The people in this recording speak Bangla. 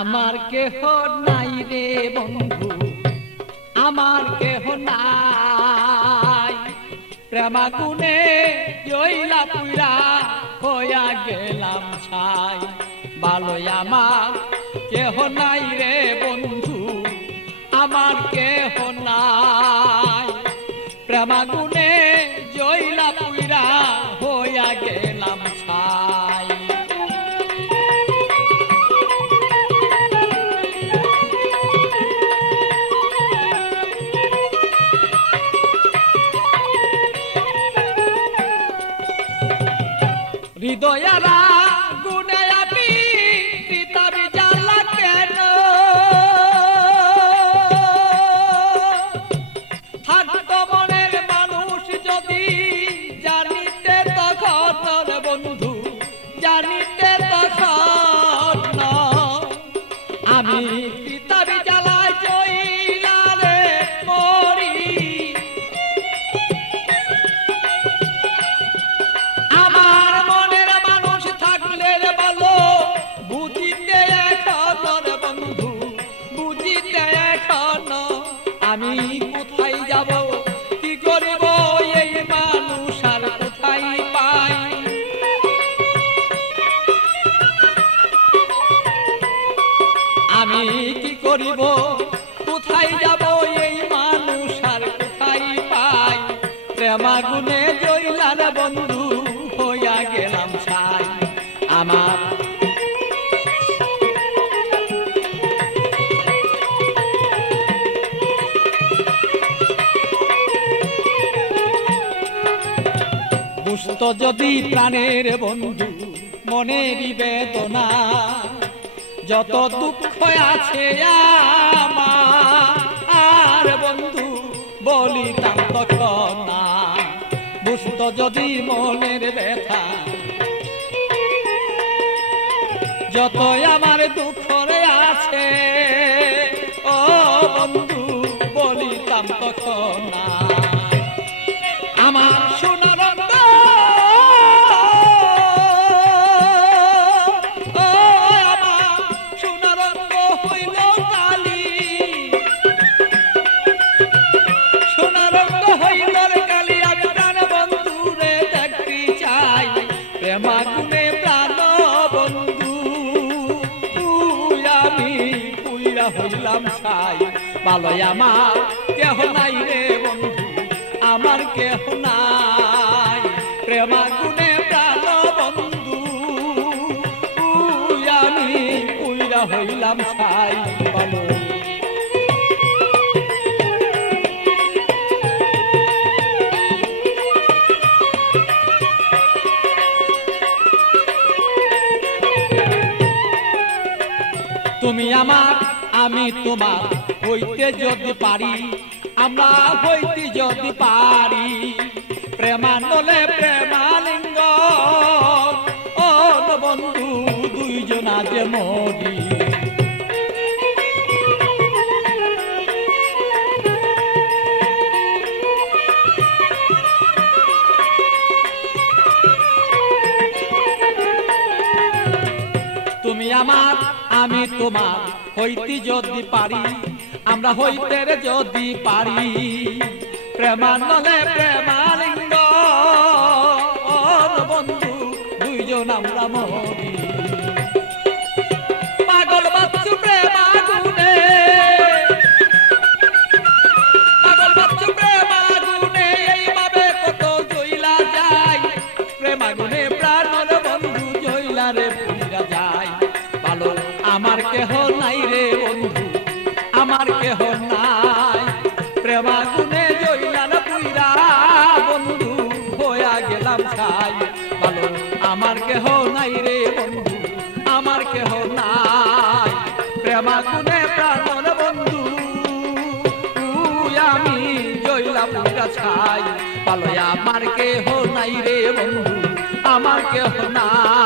আমার কেহ নাই রে বন্ধু, আমার কেহ নাই। প্রেমাগুনে জইলা পুরা হইয়া গেলাম ছাই। ভালোই আমার কেহ নাই রে বন্ধু, আমার কেহ নাই। প্রেমাগুনে জইলা পুরা হইয়া গেলাম ছাই। হৃদয়ারা গুনে আমি পিতাবি জ্বালা কেন, থাকতো মনের মানুষ যদি জানিতে তখন বন্ধু, জানিতে তখন আমি পিতাবি জ্বালায় জইলা রে মরি। আমার মনের মানুষ থাকলে ভালো বুঝিতে এখন বন্ধু, বুঝিতে এখন আমি কোথায় যাব, কি করিব এই মানুষ আর কোথায় পাই। আমি কি করিব, কোথায় যাব এই মানুষ আর কোথায় পাই। প্রেমাগুনে জইলার বন্ধু হইয়া গেলাম ছাই। আমার বুঝতো যদি প্রাণের বন্ধু মনেরই বেদনা, যত দুঃখ আছে আমার বন্ধু বলিতাম তখন না। বুঝতো যদি মনের ব্যথা, যত আমার দুঃখ আছে ও বন্ধু বলিতাম তখন না। আমার সোনার প্রেমাগুনে প্রাণ বন্ধু আমি পুইরা হইলাম ছাই। ভালোই আমার কেহ নাই রে বন্ধু, আমার কেহ নাই। প্রেমাগুনে প্রাণ বন্ধু আমি পুইরা হইলাম ছাই। ভালো তুমি আমার আমি তোমার হইতে যদি পারি, আমরা হইতে যদি পারি। প্রেমানলে প্রেমালিঙ্গ ও বন্ধু দুইজনা যে মরি। তুমি আমার আমি তোমার হইতে যদি পারি, আমরা হইতে যদি পারি। প্রেমানলে প্রেমালিঙ্গ বন্ধু দুইজন আমরা মরি। পাগল বাচ্চু প্রেমাগুনে, পাগল বাচ্চু প্রেমাগুনে এইভাবে কত জইলা যায়। প্রেমাগুনে প্রাণর বন্ধু জইলা রে পুইরা যায়। ভালো আমার কেহ নাই রে বন্ধু, আমার কেহ নাই। প্রেমাগুনে জইলার পুইরা বন্ধু হইয়া গেলাম ছাই। ভালো আমার কেহ নাই রে বন্ধু, আমার কেহ নাই। প্রেমাগুনে প্রাণর বন্ধু আমি জইলা পুইরা ছাই। ভালো আমার কেহ নাই রে বন্ধু, আমার কেহ নাই।